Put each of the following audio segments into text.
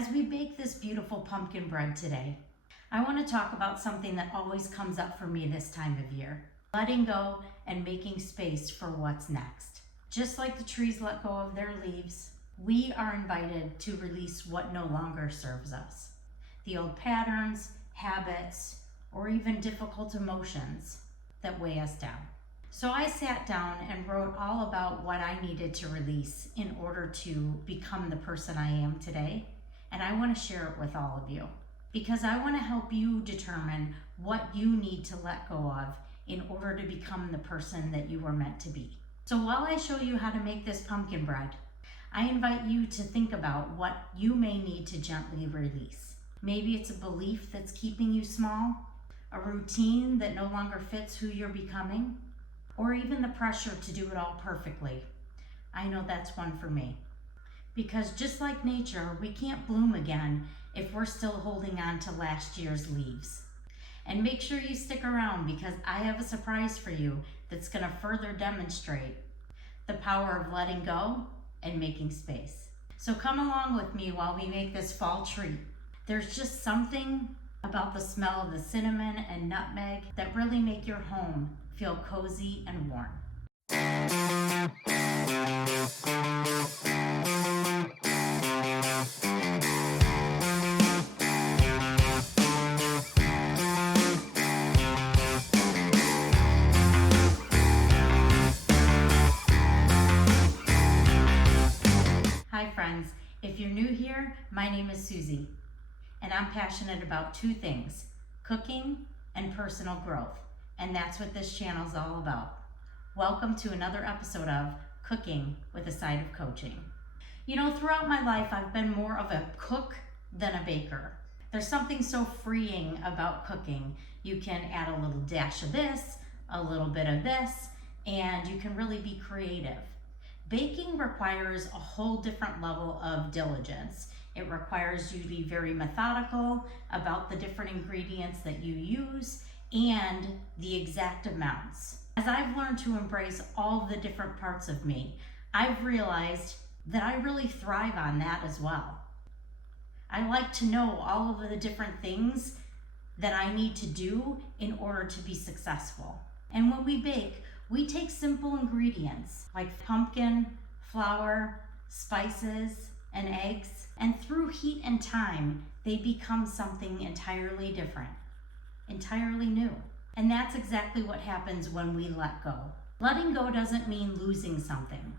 As we bake this beautiful pumpkin bread today, I want to talk about something that always comes up for me this time of year: letting go and making space for what's next. Just like the trees let go of their leaves, we are invited to release what no longer serves us. The old patterns, habits, or even difficult emotions that weigh us down. So I sat down and wrote all about what I needed to release in order to become the person I am today. And I want to share it with all of you because I want to help you determine what you need to let go of in order to become the person that you were meant to be. So while I show you how to make this pumpkin bread, I invite you to think about what you may need to gently release. Maybe it's a belief that's keeping you small, a routine that no longer fits who you're becoming, or even the pressure to do it all perfectly. I know that's one for me. Because just like nature, we can't bloom again if we're still holding on to last year's leaves. And make sure you stick around because I have a surprise for you that's going to further demonstrate the power of letting go and making space. So come along with me while we make this fall treat. There's just something about the smell of the cinnamon and nutmeg that really make your home feel cozy and warm. Hi friends, if you're new here, my name is Susie, and I'm passionate about two things: cooking and personal growth, and that's what this channel is all about. Welcome to another episode of Cooking with a Side of Coaching. You know, throughout my life, I've been more of a cook than a baker. There's something so freeing about cooking. You can add a little dash of this, a little bit of this, and you can really be creative. Baking requires a whole different level of diligence. It requires you to be very methodical about the different ingredients that you use and the exact amounts. As I've learned to embrace all the different parts of me, I've realized that I really thrive on that as well. I like to know all of the different things that I need to do in order to be successful. And when we bake, we take simple ingredients like pumpkin, flour, spices, and eggs, and through heat and time, they become something entirely different, entirely new. And that's exactly what happens when we let go. Letting go doesn't mean losing something.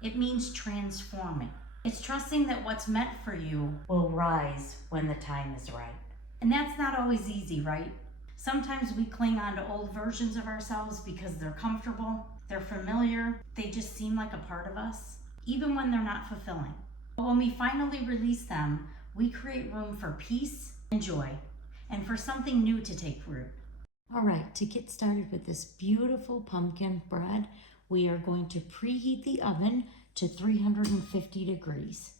It means transforming. It's trusting that what's meant for you will rise when the time is right. And that's not always easy, right? Sometimes we cling on to old versions of ourselves because they're comfortable, they're familiar, they just seem like a part of us, even when they're not fulfilling. But when we finally release them, we create room for peace and joy, and for something new to take root. All right, to get started with this beautiful pumpkin bread, we are going to preheat the oven to 350 degrees.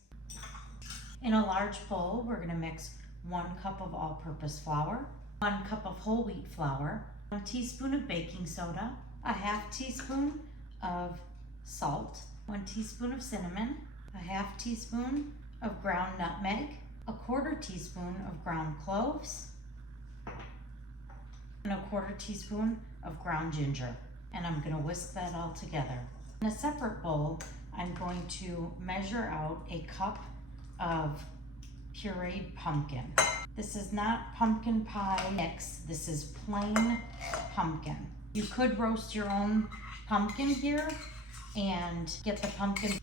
In a large bowl, we're going to mix 1 cup of all-purpose flour, 1 cup of whole wheat flour, 1 teaspoon of baking soda, a half teaspoon of salt, 1 teaspoon of cinnamon, a half teaspoon of ground nutmeg, a 1/4 teaspoon of ground cloves, and a 1/4 teaspoon of ground ginger. And I'm going to whisk that all together. In a separate bowl, I'm going to measure out a cup of pureed pumpkin. This is not pumpkin pie mix, this is plain pumpkin. You could roast your own pumpkin here and get the pumpkin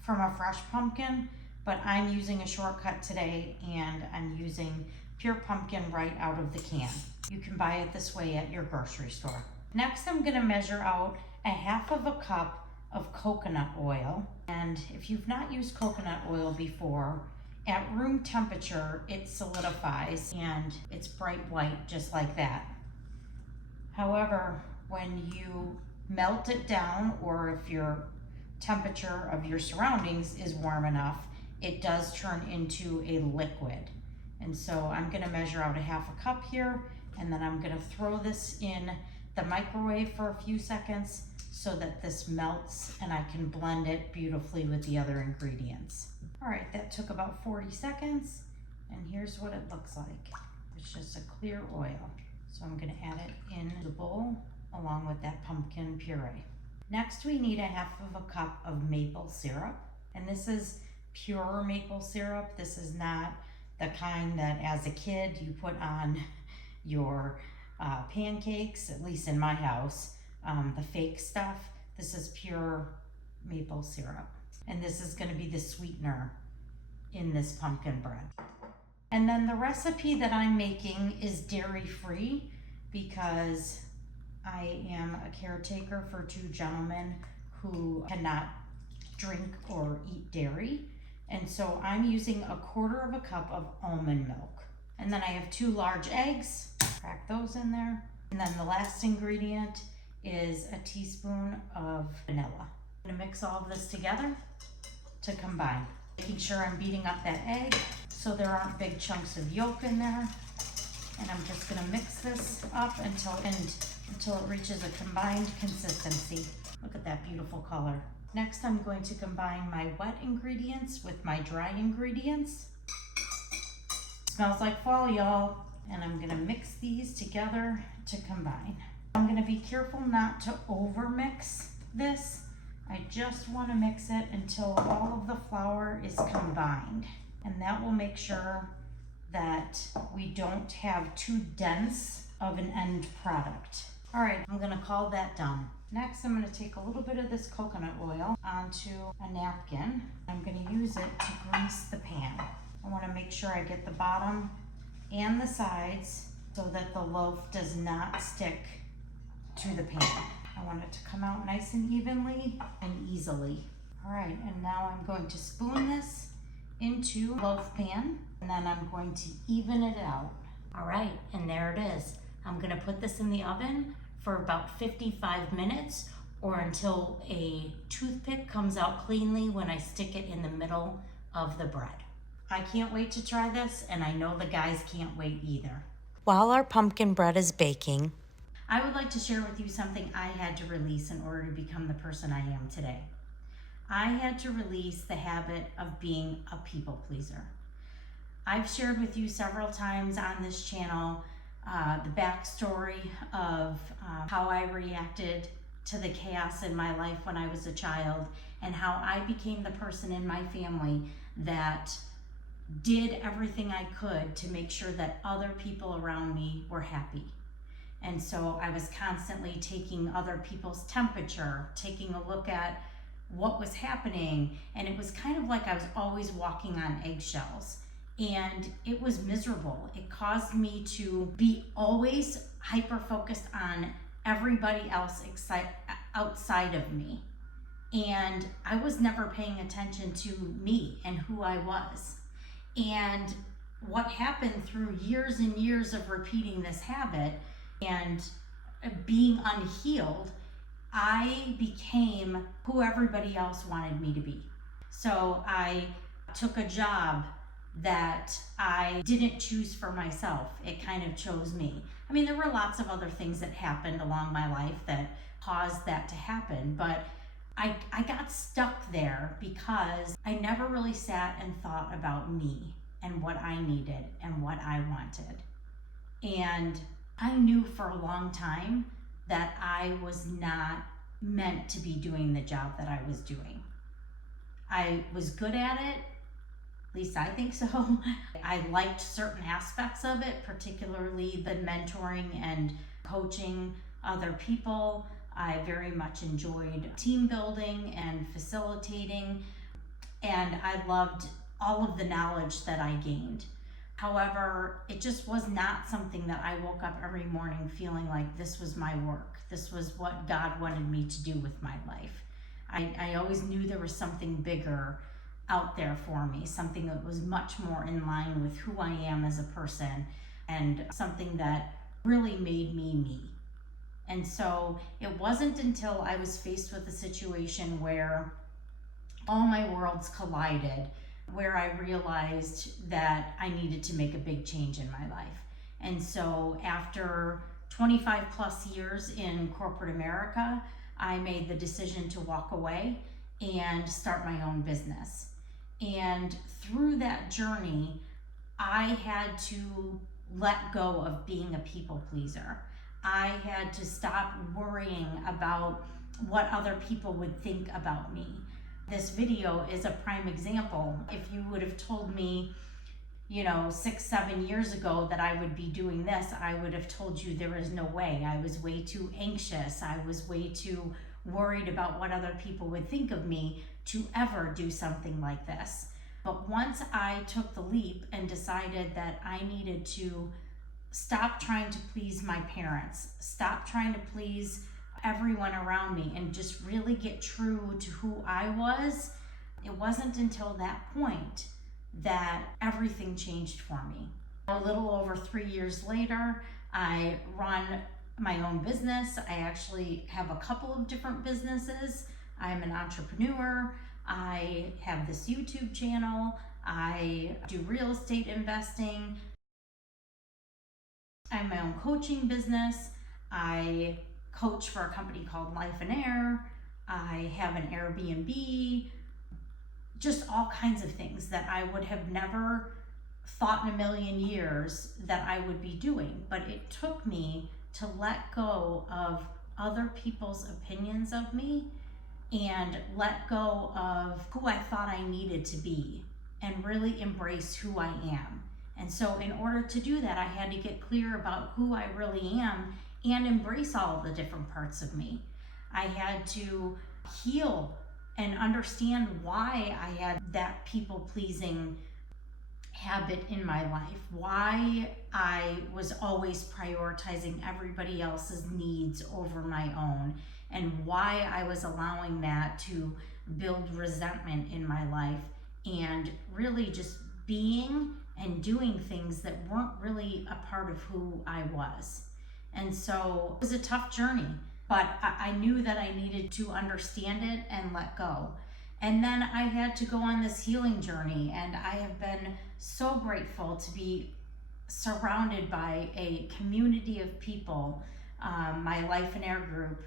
from a fresh pumpkin, but I'm using a shortcut today and I'm using pure pumpkin right out of the can. You can buy it this way at your grocery store. Next, I'm gonna measure out a 1/2 cup of coconut oil. And if you've not used coconut oil before, at room temperature, it solidifies and it's bright white just like that. However, when you melt it down, or if your temperature of your surroundings is warm enough, it does turn into a liquid. And so I'm gonna measure out a 1/2 cup here, and then I'm gonna throw this in the microwave for a few seconds so that this melts and I can blend it beautifully with the other ingredients. All right, that took about 40 seconds. And here's what it looks like. It's just a clear oil. So I'm gonna add it in the bowl along with that pumpkin puree. Next, we need 1/2 cup of maple syrup. And this is pure maple syrup. This is not the kind that as a kid you put on your pancakes, at least in my house, the fake stuff. This is pure maple syrup. And this is gonna be the sweetener in this pumpkin bread. And then the recipe that I'm making is dairy-free because I am a caretaker for 2 gentlemen who cannot drink or eat dairy. And so I'm using 1/4 cup of almond milk. And then I have 2 large eggs, crack those in there. And then the last ingredient is a teaspoon of vanilla. I'm gonna mix all of this together to combine. Making sure I'm beating up that egg so there aren't big chunks of yolk in there. And I'm just gonna mix this up until it reaches a combined consistency. Look at that beautiful color. Next, I'm going to combine my wet ingredients with my dry ingredients. Smells like fall, y'all. And I'm gonna mix these together to combine. I'm gonna be careful not to over mix this. I just wanna mix it until all of the flour is combined. And that will make sure that we don't have too dense of an end product. All right, I'm gonna call that done. Next, I'm gonna take a little bit of this coconut oil onto a napkin. I'm gonna use it to grease the pan. I wanna make sure I get the bottom and the sides so that the loaf does not stick to the pan. I want it to come out nice and evenly and easily. All right, and now I'm going to spoon this into a loaf pan, and then I'm going to even it out. All right, and there it is. I'm gonna put this in the oven for about 55 minutes or until a toothpick comes out cleanly when I stick it in the middle of the bread. I can't wait to try this, and I know the guys can't wait either. While our pumpkin bread is baking, I would like to share with you something I had to release in order to become the person I am today. I had to release the habit of being a people pleaser. I've shared with you several times on this channel the backstory of how I reacted to the chaos in my life when I was a child, and how I became the person in my family that did everything I could to make sure that other people around me were happy. And so I was constantly taking other people's temperature, taking a look at what was happening, and it was kind of like I was always walking on eggshells. And it was miserable. It caused me to be always hyper-focused on everybody else outside of me. And I was never paying attention to me and who I was. And what happened through years and years of repeating this habit and being unhealed, I became who everybody else wanted me to be. So I took a job that I didn't choose for myself. It kind of chose me. I mean, there were lots of other things that happened along my life that caused that to happen, but I got stuck there because I never really sat and thought about me and what I needed and what I wanted. And I knew for a long time that I was not meant to be doing the job that I was doing. I was good at it, at least I think so. I liked certain aspects of it, particularly the mentoring and coaching other people. I very much enjoyed team building and facilitating, and I loved all of the knowledge that I gained. However, it just was not something that I woke up every morning feeling like this was my work. This was what God wanted me to do with my life. I always knew there was something bigger out there for me, something that was much more in line with who I am as a person, and something that really made me me. And so it wasn't until I was faced with a situation where all my worlds collided, where I realized that I needed to make a big change in my life. And so after 25 plus years in corporate America, I made the decision to walk away and start my own business. And through that journey, I had to let go of being a people pleaser. I had to stop worrying about what other people would think about me. This video is a prime example. If you would have told me, 6, 7 years ago that I would be doing this, I would have told you there is no way. I was way too anxious. I was way too worried about what other people would think of me to ever do something like this. But once I took the leap and decided that I needed to stop trying to please my parents, stop trying to please everyone around me, and just really get true to who I was, it wasn't until that point that everything changed for me. A little over 3 years later, I run my own business. I actually have a couple of different businesses. I'm an entrepreneur. I have this YouTube channel. I do real estate investing. I have my own coaching business. I coach for a company called Life and Air. I have an Airbnb. Just all kinds of things that I would have never thought in a million years that I would be doing. But it took me to let go of other people's opinions of me and let go of who I thought I needed to be and really embrace who I am. And so in order to do that, I had to get clear about who I really am and embrace all of the different parts of me. I had to heal and understand why I had that people-pleasing habit in my life, why I was always prioritizing everybody else's needs over my own, and why I was allowing that to build resentment in my life, and really just being and doing things that weren't really a part of who I was. And so it was a tough journey, but I knew that I needed to understand it and let go. And then I had to go on this healing journey, and I have been so grateful to be surrounded by a community of people, my Life and Air group,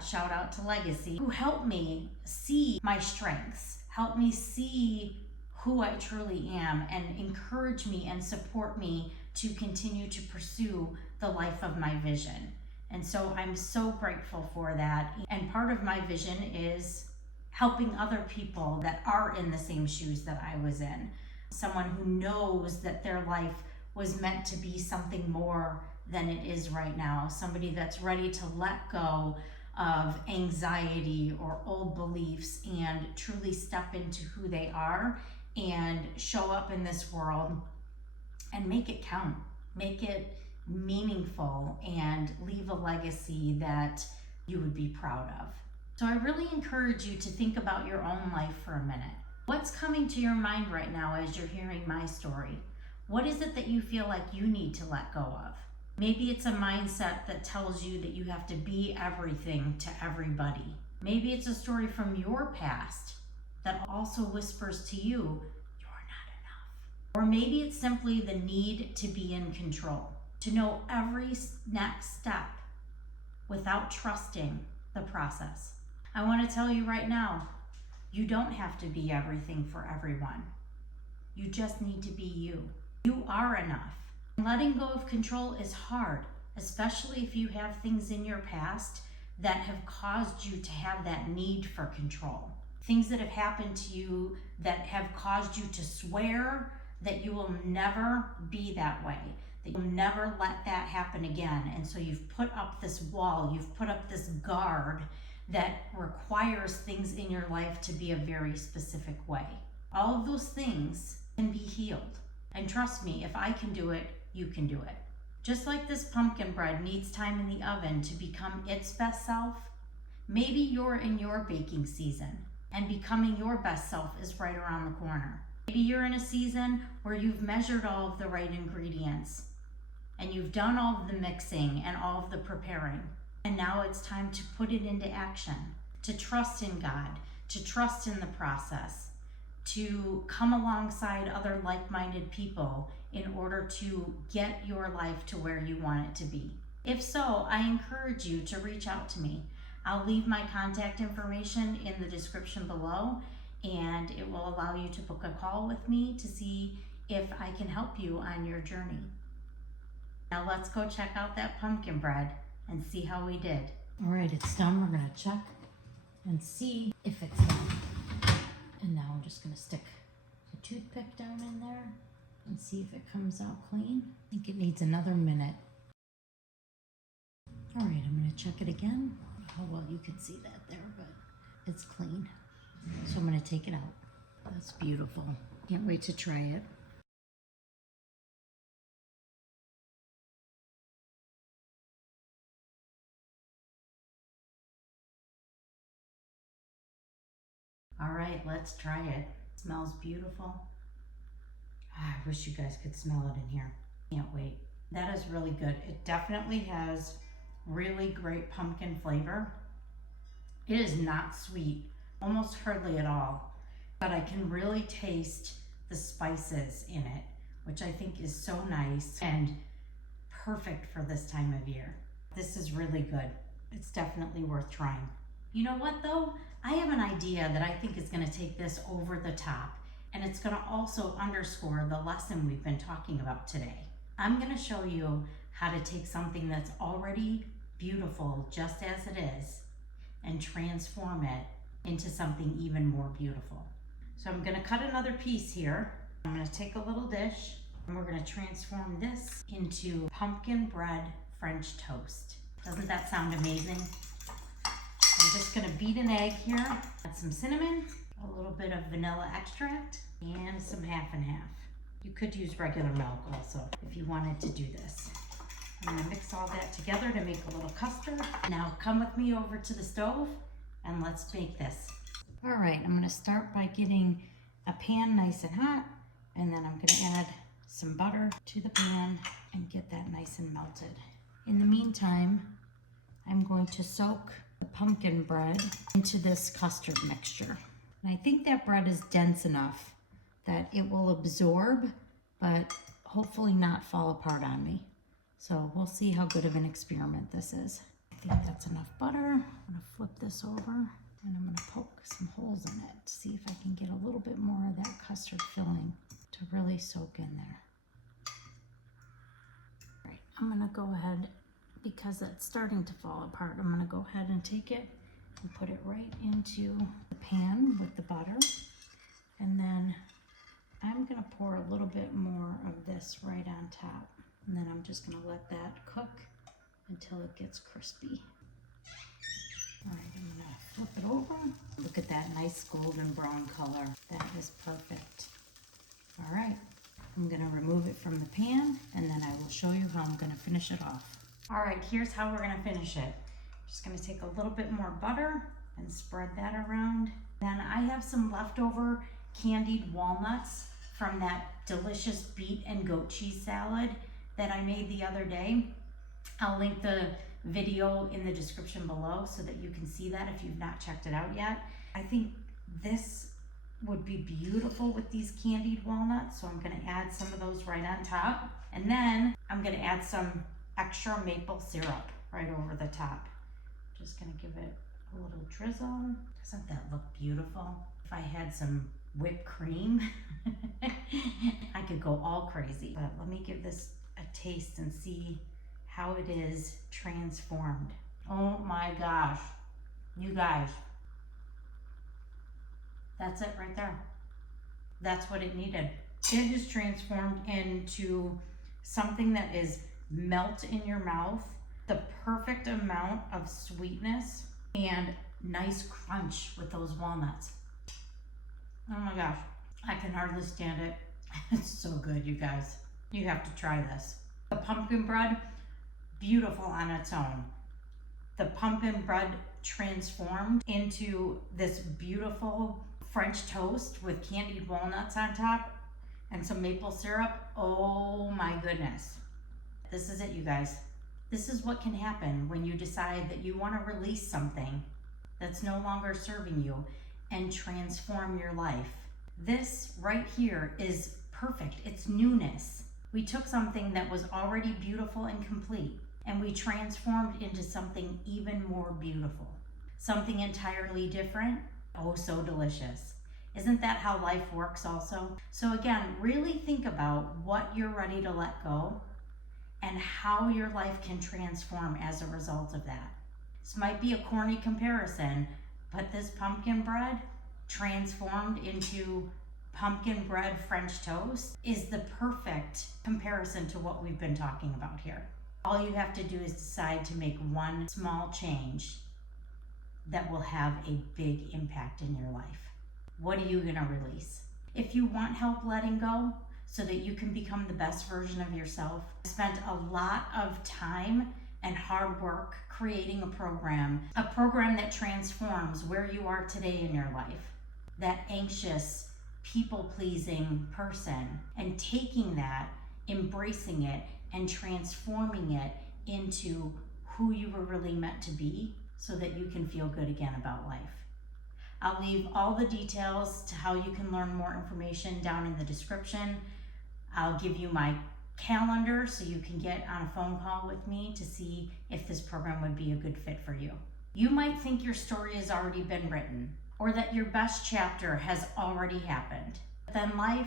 shout out to Legacy, who helped me see my strengths, helped me see who I truly am, and encourage me and support me to continue to pursue the life of my vision. And so I'm so grateful for that. And part of my vision is helping other people that are in the same shoes that I was in. Someone who knows that their life was meant to be something more than it is right now. Somebody that's ready to let go of anxiety or old beliefs and truly step into who they are and show up in this world and make it count, make it meaningful, and leave a legacy that you would be proud of. So I really encourage you to think about your own life for a minute. What's coming to your mind right now as you're hearing my story? What is it that you feel like you need to let go of? Maybe it's a mindset that tells you that you have to be everything to everybody. Maybe it's a story from your past that also whispers to you, you're not enough. Or maybe it's simply the need to be in control, to know every next step without trusting the process. I want to tell you right now, you don't have to be everything for everyone. You just need to be you. You are enough. Letting go of control is hard, especially if you have things in your past that have caused you to have that need for control. Things that have happened to you that have caused you to swear that you will never be that way, that you'll never let that happen again. And so you've put up this wall, you've put up this guard that requires things in your life to be a very specific way. All of those things can be healed. And trust me, if I can do it, you can do it. Just like this pumpkin bread needs time in the oven to become its best self, maybe you're in your baking season and becoming your best self is right around the corner. Maybe you're in a season where you've measured all of the right ingredients and you've done all of the mixing and all of the preparing. And now it's time to put it into action, to trust in God, to trust in the process, to come alongside other like-minded people in order to get your life to where you want it to be. If so, I encourage you to reach out to me. I'll leave my contact information in the description below, and it will allow you to book a call with me to see if I can help you on your journey. Now let's go check out that pumpkin bread and see how we did. All right, it's done. We're gonna check and see if it's done. And now I'm just gonna stick a toothpick down in there and see if it comes out clean. I think it needs another minute. All right, I'm gonna check it again. Oh, well, you can see that there, but it's clean. So I'm gonna take it out. That's beautiful. Can't wait to try it. All right, let's try it. It smells beautiful. I wish you guys could smell it in here. Can't wait. That is really good. It definitely has really great pumpkin flavor. It is not sweet, almost hardly at all, but I can really taste the spices in it, which I think is so nice and perfect for this time of year. This is really good. It's definitely worth trying. You know what though? I have an idea that I think is gonna take this over the top, and it's gonna also underscore the lesson we've been talking about today. I'm gonna show you how to take something that's already beautiful just as it is and transform it into something even more beautiful. So I'm gonna cut another piece here. I'm gonna take a little dish and we're gonna transform this into pumpkin bread French toast. Doesn't that sound amazing? I'm just gonna beat an egg here, add some cinnamon, a little bit of vanilla extract, and some half and half. You could use regular milk also if you wanted to do this. I'm gonna mix all that together to make a little custard. Now come with me over to the stove and let's make this. All right, I'm gonna start by getting a pan nice and hot, and then I'm gonna add some butter to the pan and get that nice and melted. In the meantime, I'm going to soak the pumpkin bread into this custard mixture. And I think that bread is dense enough that it will absorb, but hopefully not fall apart on me. So we'll see how good of an experiment this is. I think that's enough butter. I'm gonna flip this over and I'm gonna poke some holes in it to see if I can get a little bit more of that custard filling to really soak in there. All right, I'm gonna go ahead, because it's starting to fall apart, I'm gonna go ahead and take it and put it right into the pan with the butter. And then I'm gonna pour a little bit more of this right on top. And then I'm just gonna let that cook until it gets crispy. All right, I'm gonna flip it over. Look at that nice golden brown color. That is perfect. All right, I'm gonna remove it from the pan and then I will show you how I'm gonna finish it off. All right, here's how we're gonna finish it. Just gonna take a little bit more butter and spread that around. Then I have some leftover candied walnuts from that delicious beet and goat cheese salad that I made the other day. I'll link the video in the description below so that you can see that if you've not checked it out yet. I think this would be beautiful with these candied walnuts, so I'm gonna add some of those right on top. And then I'm gonna add some extra maple syrup right over the top. Just gonna give it a little drizzle. Doesn't that look beautiful? If I had some whipped cream, I could go all crazy. But let me give this a taste and see how it is transformed. Oh my gosh, you guys, that's it right there. That's what it needed. It is transformed into something that is melt in your mouth, the perfect amount of sweetness and nice crunch with those walnuts. Oh my gosh, I can hardly stand it. It's so good, you guys. You have to try this. The pumpkin bread, beautiful on its own. The pumpkin bread transformed into this beautiful French toast with candied walnuts on top and some maple syrup. Oh my goodness. This is it, you guys. This is what can happen when you decide that you want to release something that's no longer serving you and transform your life. This right here is perfect. It's newness. We took something that was already beautiful and complete and we transformed into something even more beautiful. Something entirely different, oh so delicious. Isn't that how life works also? So again, really think about what you're ready to let go and how your life can transform as a result of that. This might be a corny comparison, but this pumpkin bread transformed into pumpkin bread French toast is the perfect comparison to what we've been talking about here. All you have to do is decide to make one small change that will have a big impact in your life. What are you gonna release? If you want help letting go so that you can become the best version of yourself, I spent a lot of time and hard work creating a program that transforms where you are today in your life. That anxious, people-pleasing person, and taking that, embracing it, and transforming it into who you were really meant to be so that you can feel good again about life. I'll leave all the details to how you can learn more information down in the description. I'll give you my calendar so you can get on a phone call with me to see if this program would be a good fit for you. You might think your story has already been written or that your best chapter has already happened. But then life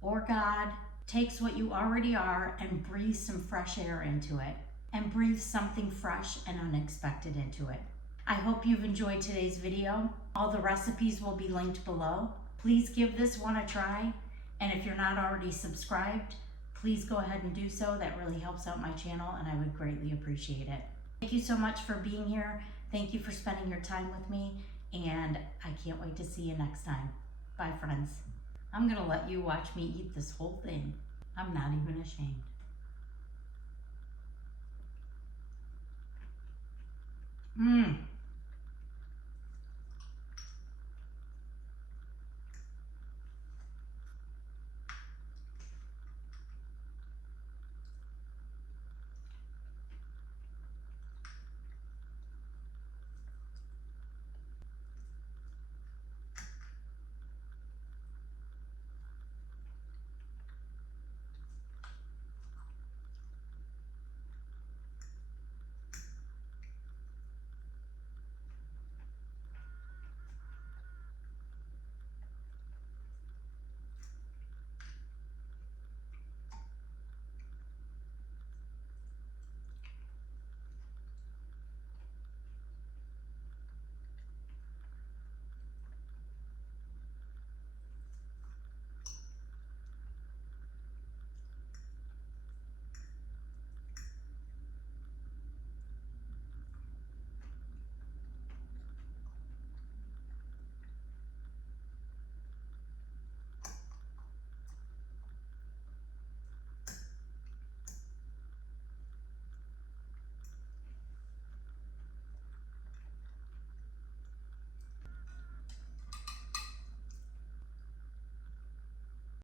or God takes what you already are and breathes some fresh air into it and breathes something fresh and unexpected into it. I hope you've enjoyed today's video. All the recipes will be linked below. Please give this one a try. And if you're not already subscribed, please go ahead and do so. That really helps out my channel and I would greatly appreciate it. Thank you so much for being here. Thank you for spending your time with me and I can't wait to see you next time. Bye friends. I'm gonna let you watch me eat this whole thing. I'm not even ashamed. Mmm.